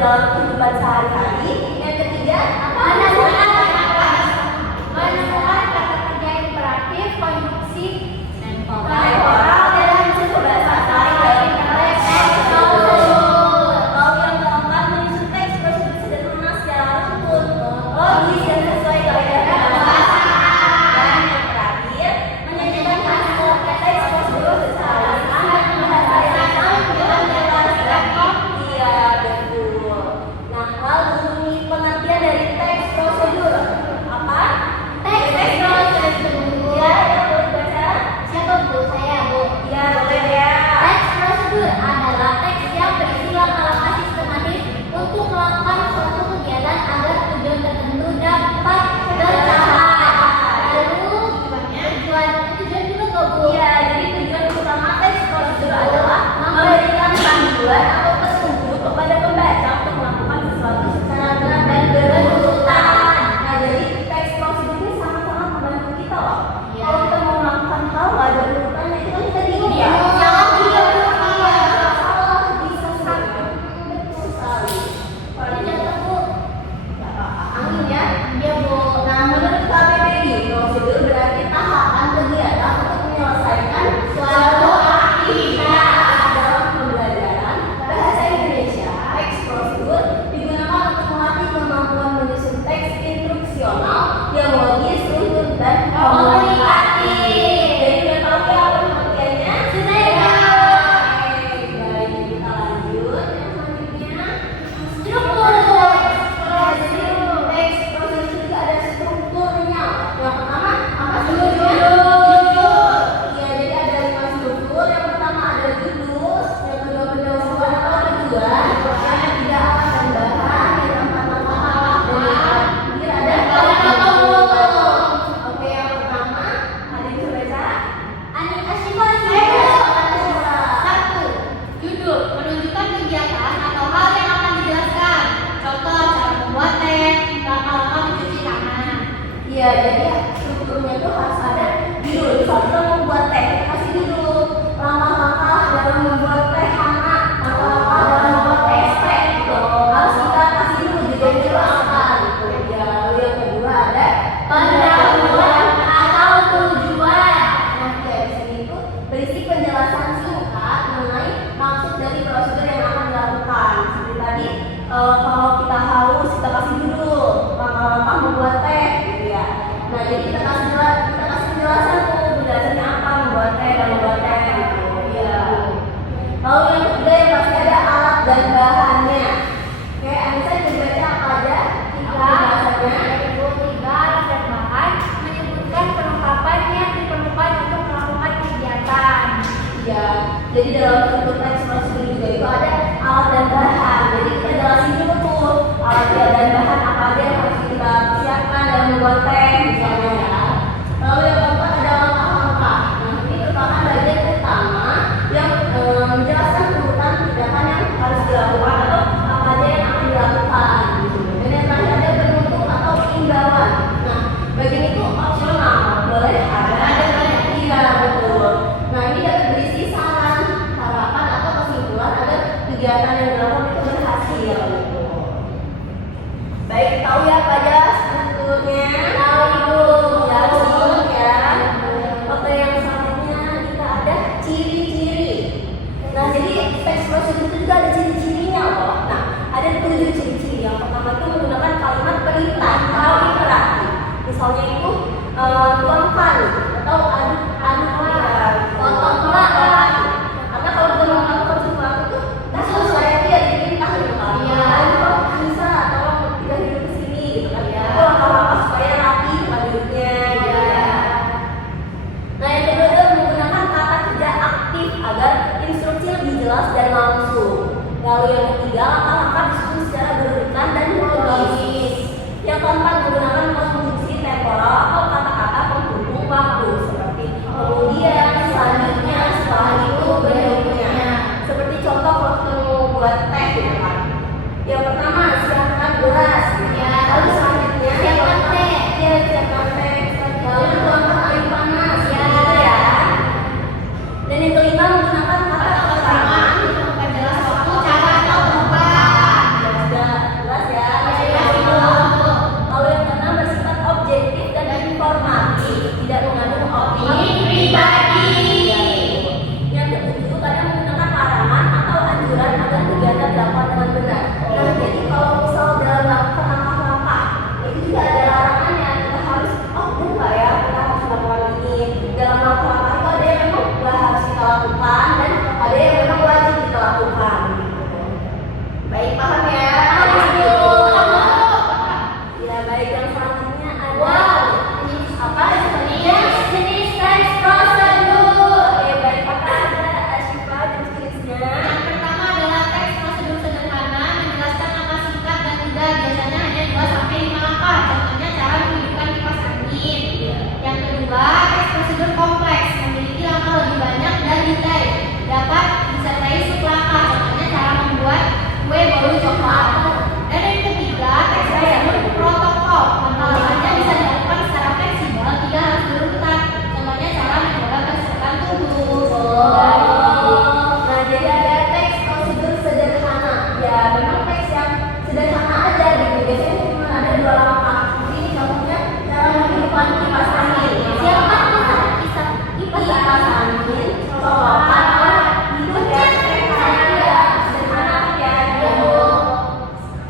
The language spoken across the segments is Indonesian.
dalam kehidupan sehari-hari. Yang ketiga, manfaat kata kerja imperatif, konjungsi, temporal, dan unsur bahasa lain. Yang keempat, menyusun teks prosedur sederhana secara runtun, logis dan sesuai kaidah bahasa. Dan yang terakhir, menyajikan hasil teks prosedur secara sederhana bahasa yang jelas dan iya betul. Nah, lalu ini pengertian dari teks prosedur apa? Teks prosedur. Ya, yang boleh baca? Siapa bu? Saya bu. Ya, boleh ya. Teks prosedur adalah teks yang berisi langkah-langkah sistematis untuk melakukan suatu kegiatan agar tujuan tertentu dapat tercapai. Lalu tujuan juga nggak bu? Ya, jadi tujuan utama teks prosedur adalah memberikan panduan atau petunjuk kepada pembaca untuk melakukan sesuatu secara benar dan berurutan. Nah, jadi teks prosedur ini sangat-sangat membantu kita loh. Kalau kita mau melakukan hal nggak ada urutannya, itu kan kita bingung ya. Jangan juga salah bisa salah. Betul sekali. Kalau jatuh bu, nggak apa-apa. Amin ya. Iya bu. Nah, menurut KBBI, prosedur berarti tahapan kegiatan untuk menyelesaikan suatu aktivitas dalam pembelajaran bahasa Indonesia. Teks prosedur digunakan untuk melatih kemampuan menyusun teks instruksional yang logis, runtun, dan komunikatif. Jadi udah tahu ya apa pengertiannya? Sudah ya. Baik, kita lanjut. Yang selanjutnya struktur. Jadi teks prosedur juga ada strukturnya. Yang pertama apa strukturnya? Iya, jadi ada 5 struktur. Yang pertama ada judul, yang kedua pendahuluan atau tujuan, yang ketiga alat dan bahan, yang keempat langkah-langkah, dan yang terakhir ada foto. Oke, yang pertama ada yang bisa baca? Ani Asyifa. Satu, judul menunjukkan kegiatan atau hal yang akan dijelaskan. Contoh cara membuat teh, langkah-langkah mencuci tangan. Iya, jadi strukturnya itu harus ada judul. Misalnya kita mau membuat teh, kita kasih judul langkah-langkah dalam membuat teh hangat, langkah-langkah dalam membuat teh es teh gitu. Harus kita kasih dulu judul itu apa gitu. Ya, lalu yang kedua ada pendahuluan atau tujuan. Nah, ya di sini itu berisi penjelasan singkat mengenai maksud dari prosedur yang akan dilakukan. Seperti tadi, kalau kita haus kita kasih judul langkah-langkah membuat teh gitu ya. Nah, jadi kita kasih penjelasan tuh penjelasannya apa membuat teh dan membuat teh gitu. Iya. Lalu yang ketiga yang pasti ada alat dan bahannya. Oke, Anissa dibaca apa aja? Penjelasannya. Ibu, 3 alat dan bahan menyebutkan perlengkapan yang diperlukan untuk melakukan kegiatan. Iya. Jadi dalam struktur teks prosedur juga itu ada alat dan bahan. Jadi kita jelasin dulu tuh alat dan bahan apa aja yang harus kita siapkan dalam membuat teh misalnya ya. Lalu yang keempat ada langkah-langkah. Nah, ini merupakan bagian utama yang menjelaskan urutan tindakan yang harus dilakukan atau apa aja yang akan dilakukan gitu. Dan yang terakhir ada penutup atau imbauan. Nah, bagian itu opsional, boleh ada iya betul. Nah, ini dapat berisi saran, harapan atau kesimpulan agar kegiatan yang dilakukan itu berhasil gitu. Baik, tahu ya apa aja strukturnya? Tahu ibu. Ya, betul ya. Oke, yang selanjutnya kita ada ciri-ciri. Nah, jadi teks prosedur itu juga ada ciri-cirinya loh. Nah, ada 7 ciri-ciri. Yang pertama itu menggunakan kalimat perintah atau imperatif. Misalnya itu tuangkan atau aduklah, potonglah. Karena kalau kita mau melakukan sesuatu itu kita sesuai dia diperintah gitu kan. Ya, kalau bisa tolong tidak duduk ke sini gitu kan. Itu langkah-langkah supaya rapi tempat duduknya gitu ya. Nah, yang kedua itu menggunakan kata kerja aktif agar instruksi lebih jelas dan langsung. Lalu yang ketiga, langkah-langkah disusun secara berurutan dan logis. Yang keempat, menggunakan konjungsi temporal atau kata-kata penghubung waktu seperti kemudian, selanjutnya, setelah itu, berikutnya. Seperti contoh waktu buat teh gitu kan. Yang pertama, siapkan gelas. Ya, lalu selanjutnya siapkan teh. Ya, siapkan teh. Lalu tuangkan air panas. Ya, gitu ya. Dan yang kelima, menggunakan kata-kata Pertama, memperjelas waktu, cara atau tempat. memang teks yang sederhana aja gitu. Biasanya cuma ada 2 langkah. Ini contohnya cara menghidupkan kipas angin. Siapa kipas angin? Colokan hidup ya, sederhana ya gitu.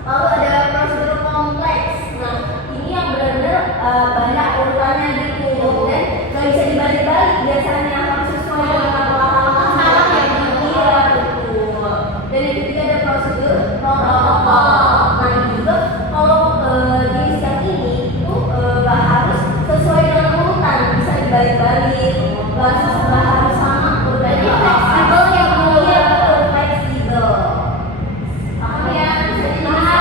Lalu ada prosedur kompleks. Nah, ini yang benar-benar banyak urutannya gitu dan nggak bisa dibalik-balik biasanya harus sesuai dengan langkah-langkah. Iya betul. Dan yang ketiga ada prosedur protokol. Nah juga kalau jenis yang ini itu nggak harus sesuai dengan urutan, bisa dibalik-balik, nggak harus sama urutannya. Jadi fleksibel ya Bu. Iya betul, fleksibel. Kemudian selanjutnya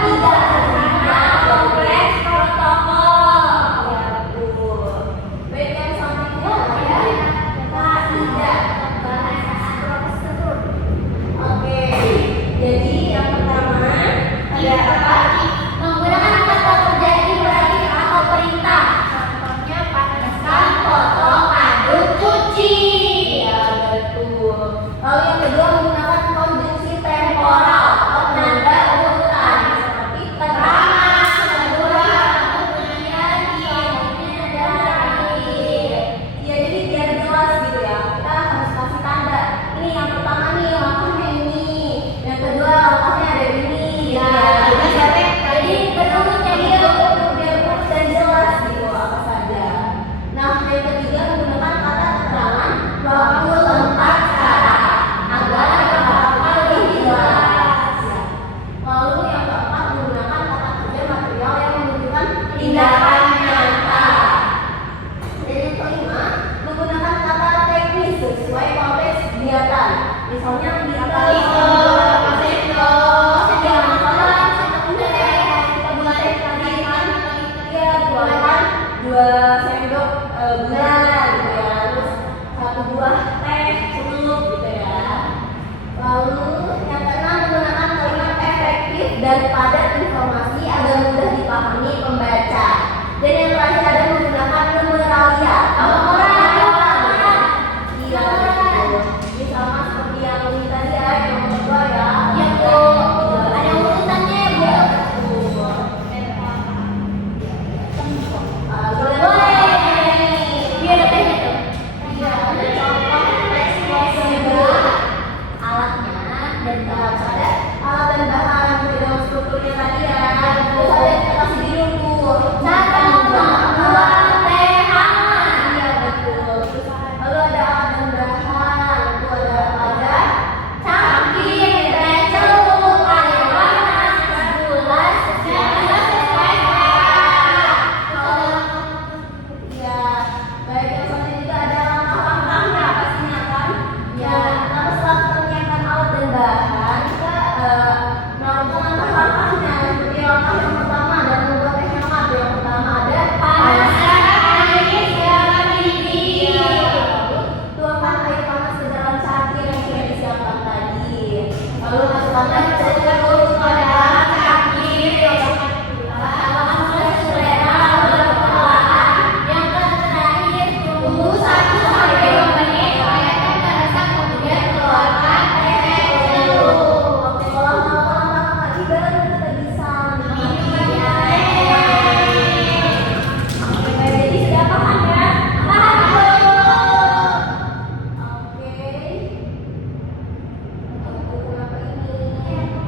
tidak kompleks protokol. Ya betul. Baik yang selanjutnya ada kaidah bahasa prosedur. Oke, jadi yang pertama ada apa? Menggunakan kata kerja imperatif atau perintah. Contohnya panaskan, potong, aduk, cuci. Ya betul. Lalu yang kedua menggunakan konjungsi temporal atau penanda urutan seperti terang, kedua, menyanyi, menyanyi. Ya jadi biar jelas gitu ya. Kita harus kasih tanda. Ini yang pertama nih langkahnya ini. Yang kedua langkahnya ada ini. Ya, jadi berurutnya dia biar urut dan jelas gitu apa saja. Nah yang ketiga menggunakan kata keterangan waktu, tempat, cara agar kata-kata lebih jelas. Lalu yang keempat menggunakan kata kerja material yang menunjukkan tindakan nyata. Dan yang kelima menggunakan kata teknis sesuai konteks kegiatan. Misalnya kita dua sendok gula gitu ya, terus 1 buah teh celup gitu ya. Lalu yang keenam menggunakan kalimat efektif dan padat informasi agar mudah dipahami pembaca. Dan yang terakhir ada menggunakan numeralia atau oralia. Iya betul. Ini sama seperti yang ini tadi ya, yang kedua ya. Iya Bu. Ada urutannya ya Bu. Betul. Boleh. Biar ada tehnya tuh. Iya, ada contoh teks prosedur alatnya dan ada alat dan bahan dalam strukturnya tadi ya. Terus ada yang kita kasih dulu cara membuat teh hangat. Iya betul. Terus lalu ada alat dan bahan. Itu ada cangkir, teh celup, air panas, gelas, ya, baik yang selanjutnya juga ada langkah-langkahnya pastinya kan. Ya, nah setelah kita menyiapkan alat dan bahan, kita melakukan langkah-langkahnya. Seperti langkah yang pertama dan membuat teh hangat. Yang pertama ada panaskan air siapkan mendidih. Lalu tuangkan air panas ke dalam cangkir yang sudah disiapkan tadi. Lalu masukkan teh celup pada cangkir. Tambahkan gula selera. Yang terakhir tunggu 1-2 menit supaya teh meresap, kemudian keluarkan teh celup. Oke, kalau langkah-langkah tadi baru kita bisa minum ya. Oke, jadi sudah paham ya? Paham belum? Oke. Untuk kenapa ini?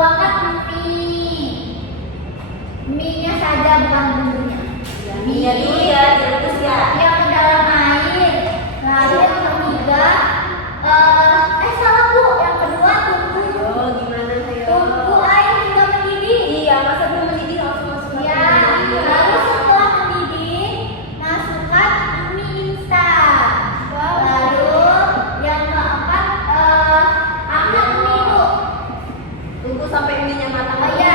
tuangkan mie. Mie-nya saja bukan bumbunya. Mie dulu ya, direbus ya. Yang ke dalam air. Lalu yang ketiga, salah Bu. Yang kedua tunggu. Ayo, gimana ayo? Tunggu air hingga mendidih. Iya, masa belum mendidih langsung masukkan Ya, ke mendidih. lalu setelah mendidih, masukkan mie instan. Lalu yang keempat, angkat mie Bu. Tunggu sampai mie-nya matang. Oh iya,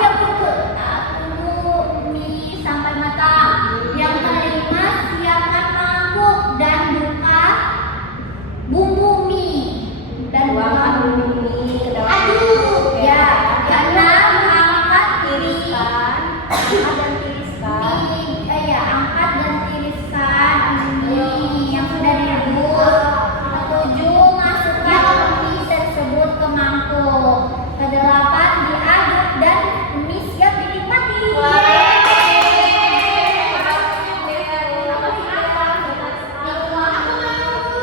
yang tunggu. Nah, tunggu mie sampai matang. Yang kelima, siapkan mangkuk dan buka bumbu mie. Dan Tuangkan bumbu mie ke dalam. aduk. Ya, keenam, angkat Tiriskan. Angkat dan tiriskan. angkat dan tiriskan mie yang sudah direbus. Ketujuh, masukkan mie tersebut ke mangkuk. Kedelapan, diaduk dan mie siap dinikmati.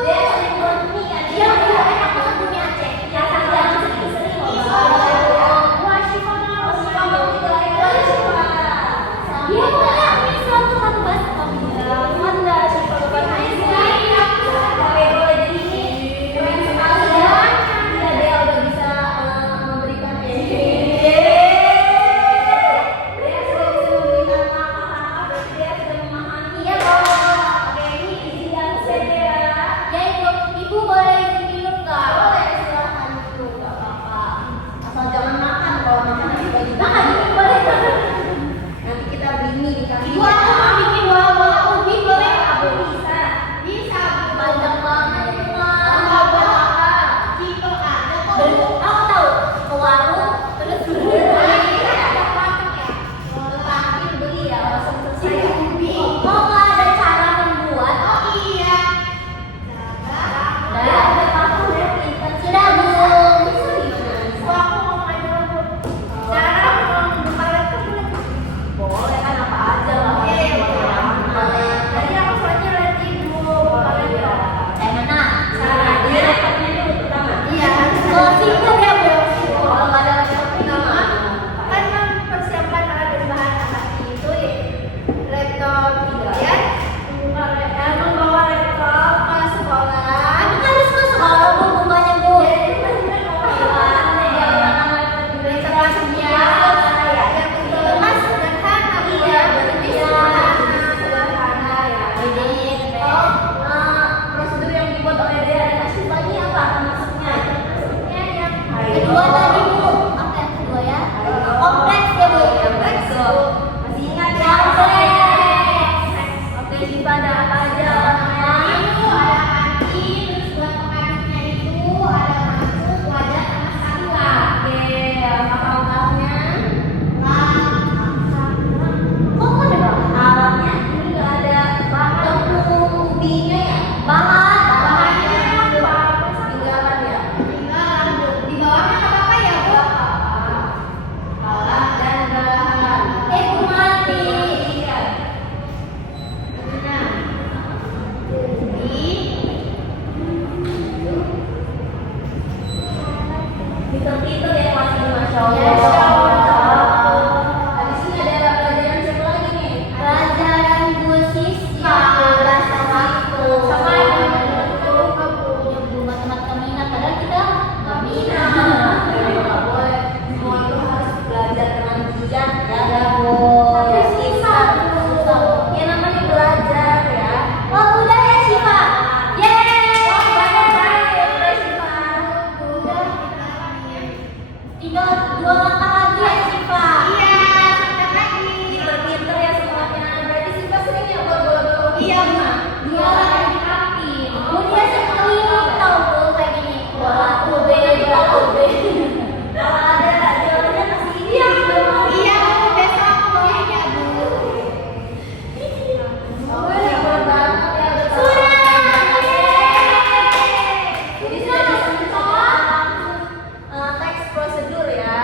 Dia sering buat mie kan? Iya, enak banget mie Aceh. Jangan sering-sering loh. Wah, Syifa mau. Syifa mau juga ya. Syifa. Dia punya mie 101 baskom. Muat nggak Syifa bukan aja? Tapi boleh jadi keren sekali ya. Iya, dia udah bisa memberikan dia sudah bisa memberikan langkah-langkah, berarti dia sudah memahami. Iya, Oke, ini izin yang saja ya. Ya, Ibu boleh izin minum nggak? Boleh, silahkan dulu, nggak apa-apa. Asal jangan makan, kalau makan nanti bagi Makan, boleh. Nanti kita beli mie di kaki. Ibu aku mau bikin wawa ubi boleh nggak, Bu? Bisa. Bisa, Bu. Banyak banget itu mah. Enggak buat apa? Gitu ada kok. Aku tahu ke warung terus beli ada patok ya. Nanti beli ya, langsung selesai. Ubi. Oh, nggak ada cara membuat? Oh iya. Udah ada patung ya, pintar. Sudah, Bu. Bisa gimana? Wah, aku mau main dulu, Bu. Cara membuka laptop boleh? Boleh kan apa aja lah. Iya, iya, Boleh. Tadi aku soalnya lihat Ibu. Iya. Mana? Cara dia laptopnya dulu pertama. Iya, kalau singkat ya, Bu. Kalau nggak ada laptop pertama. Kan mempersiapkan alat dan bahan alat itu ya laptop ya membawa laptop ke sekolah. Aku kan harus ke sekolah Bu, bukannya Bu. Prosedur yang dibuat oleh Dea dan Asyifa ini apa maksudnya? Kedua tadi Bu, apa yang kedua ya? Kompleks ya Bu. Kompleks. Masih ingat ya? Oke, Syifa ada apa aja? Itu ada kaki, terus buat pengaduknya itu ada mangkuk, wadah, sama spatula. Oke, langkah-langkahnya. Kok ada banget? Alatnya ini nggak ada tepung ubinya ya? Bahannya apa? Tinggalan ya? Tinggal di bawahnya nggak apa-apa ya Bu? Alat dan bahan. Bu mati. Iya. Nah, ubi, Pinter-pinter ya kelas ini, Masya Ya, Masya Allah. Habis ini ada pelajaran siapa lagi nih? pelajaran Bu Siska, bahasa waktu. Sama Bu matematika minat, padahal kita nggak minat. Nggak boleh. Semua itu harus belajar dengan giat ya. Tapi Ya, susah, Bu. Ya namanya belajar ya. Oh, udah ya Siva. Yeay. Udah. Tinggal 2 langkah lagi ya Siva. Iya, sebentar lagi. Pinter-pinter ya semuanya. Berarti Syifa sering ya buat bodo. Iya Bu, dia lagi rapi. Bu dia sekeliling tau Bu kayak gini. Bola UB, bola UB. Kalau ada jawabannya kasih ini. Iya Bu, besok aku bawainnya Bu. Oh, hebat banget ya. Sudah. Jadi sudah bisa mencoba langsung teks prosedur ya.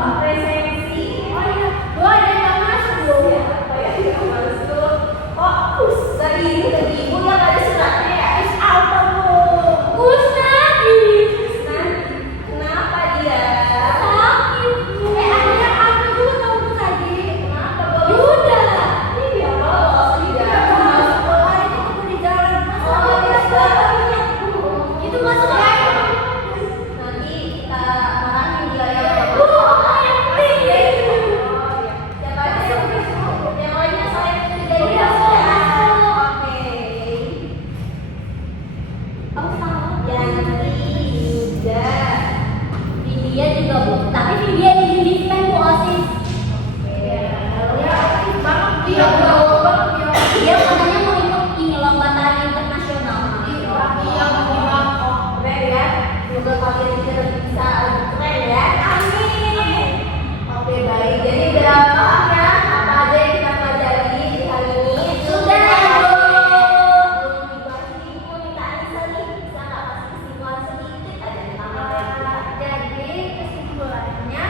Pak presensi. Oh iya, gua ada yang masuk loh. Siapa ya yang masuk? Oh, dari ibu yang ada suratnya ya? Apa bu? Kusnadi. Kenapa dia? Sakit bu. Ada yang aku juga tahu bu tadi. Kenapa bawa? Yuda. Iya, bawa. Iya. Sekolah itu aku di jalan. Oh, iya. Itu masuk lagi. Nanti kita marahin dia ya. Bu, yang penting. Oh, iya. Siapa aja yang lainnya saya tiga Udah, ya. masuk. Oke. Kamu sama? Yanti, Yuda. Dia juga bu. Tapi dia diizinkan bu OSIS. Dia katanya mau ikut ini lomba tari internasional. Keren ya. Semoga kalian juga bisa keren ya. Amin. Oke baik. Jadi berapa ya? Apa aja yang kita pelajari di hari ini? Sudah, Bu. Bu. Belum dibahas ini. Mau minta Anissa nih. Bisa nggak kasih kesimpulan sedikit aja tentang materi kita? Jadi kesimpulannya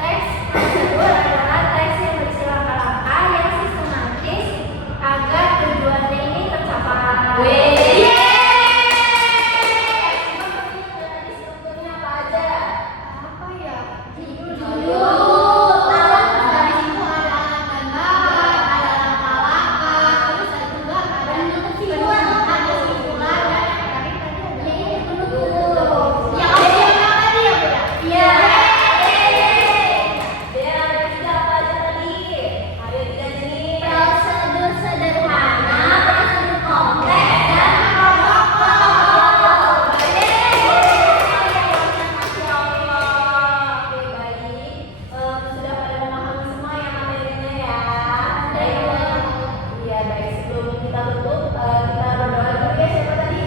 teks prosedur adalah teks yang berlangkah-langkah yang sistematis agar tujuannya ini tercapai. Tadi strukturnya apa aja? Apa ya? Judul. Dari situ ada alat gambar, ada langkah-langkah, terus ada juga ada kesimpulan, ada kesimpulan dan yang terakhir tadi ada penutup. Yang aku bilang tadi ya bu ya? Iya. Dia ada tiga apa aja tadi? Ayo tiganya nih. Prosedur sederhana, prosedur kompleks, dan protokol. Oke baik. Sudah pada memahami semua ya materinya ya. Iya baik. Sebelum kita tutup, kita berdoa dulu ya. Siapa tadi?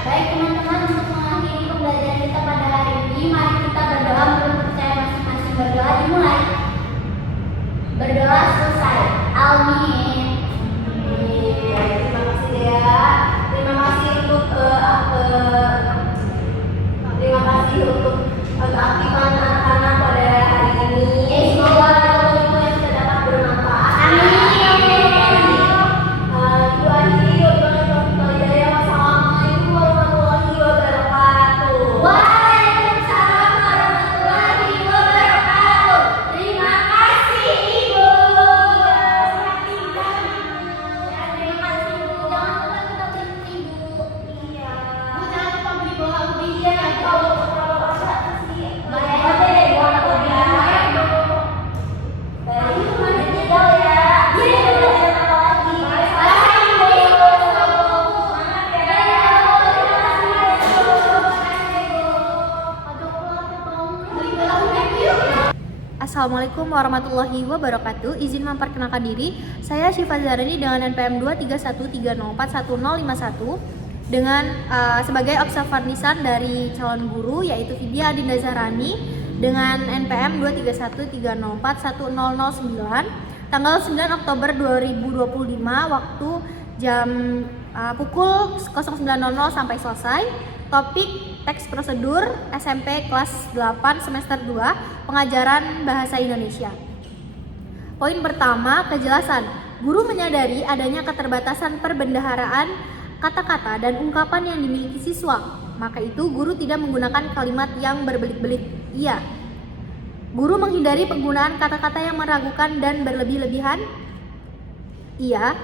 Baik teman-teman, untuk mengakhiri pembelajaran kita pada hari ini, mari kita berdoa menurut percaya masing-masing. Berdoa dimulai. Berdoa selesai. Amin. Terima kasih ya. Terima kasih untuk keaktifan anak-anak pada hari ini. Semoga ilmu yang kita dapat bermanfaat. Itu akhiri Wassalamualaikum warahmatullahi wabarakatuh. Waalaikumsalam warahmatullahi wabarakatuh. Terima kasih Ibu. Selamat tinggal Ibu. Terima kasih Ibu. Jangan lupa kita beli Ibu. Iya. Bu, jangan lupa beli bola ubi. Iya, kalau ada sih. Baik. Oke deh, buat aku ya. Baik, kemarin tinggal ya. Iya, belajar apa lagi? Bye, Ibu. Semangat ya. Assalamualaikum warahmatullahi wabarakatuh. Izin memperkenalkan diri, saya Syifa Zahrani dengan NPM 23130411051 dengan sebagai observer lisan dari calon guru yaitu Vidya Adinda Zahrani dengan NPM 231304109 tanggal 9 Oktober 2025 waktu jam pukul 09.00 sampai selesai. Topik teks prosedur SMP kelas 8 semester 2 pengajaran bahasa Indonesia. Poin pertama, kejelasan. Guru menyadari adanya keterbatasan perbendaharaan kata-kata dan ungkapan yang dimiliki siswa. Maka itu guru tidak menggunakan kalimat yang berbelit-belit. Iya. Guru menghindari penggunaan kata-kata yang meragukan dan berlebih-lebihan. Iya.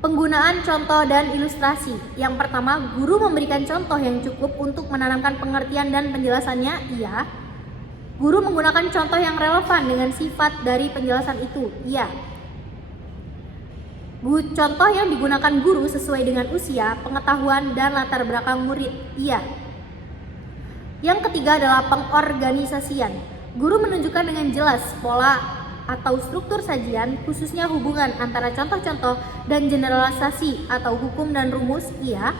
Penggunaan contoh dan ilustrasi. Yang pertama, guru memberikan contoh yang cukup untuk menanamkan pengertian dan penjelasannya. Iya. Guru menggunakan contoh yang relevan dengan sifat dari penjelasan itu. Iya. Contoh yang digunakan guru sesuai dengan usia, pengetahuan, dan latar belakang murid. Iya. Yang ketiga adalah pengorganisasian. Guru menunjukkan dengan jelas pola atau struktur sajian, khususnya hubungan antara contoh-contoh dan generalisasi atau hukum dan rumus. Iya.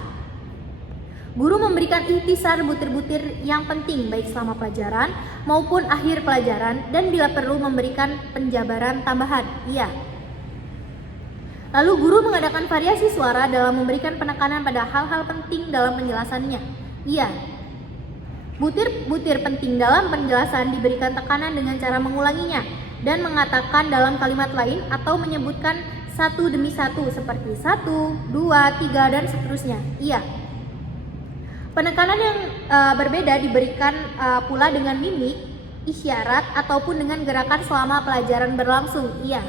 Guru memberikan intisar butir-butir yang penting baik selama pelajaran maupun akhir pelajaran dan bila perlu memberikan penjabaran tambahan. Iya. Lalu guru mengadakan variasi suara dalam memberikan penekanan pada hal-hal penting dalam penjelasannya. Iya. Butir-butir penting dalam penjelasan diberikan tekanan dengan cara mengulanginya dan mengatakan dalam kalimat lain atau menyebutkan satu demi satu seperti 1, 2, 3 dan seterusnya. Iya. Penekanan yang berbeda diberikan pula dengan mimik, isyarat ataupun dengan gerakan selama pelajaran berlangsung. Iya.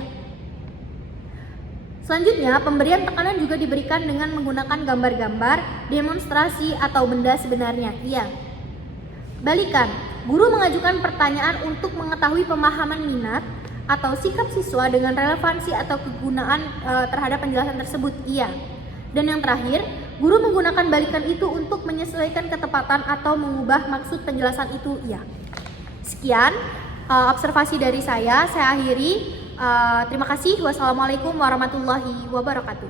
Selanjutnya, pemberian tekanan juga diberikan dengan menggunakan gambar-gambar, demonstrasi atau benda sebenarnya. Iya. Balikan, guru mengajukan pertanyaan untuk mengetahui pemahaman minat atau sikap siswa dengan relevansi atau kegunaan terhadap penjelasan tersebut. Iya. Dan yang terakhir, guru menggunakan balikan itu untuk menyesuaikan ketepatan atau mengubah maksud penjelasan itu. Iya. Sekian observasi dari saya akhiri. Terima kasih. Wassalamualaikum warahmatullahi wabarakatuh.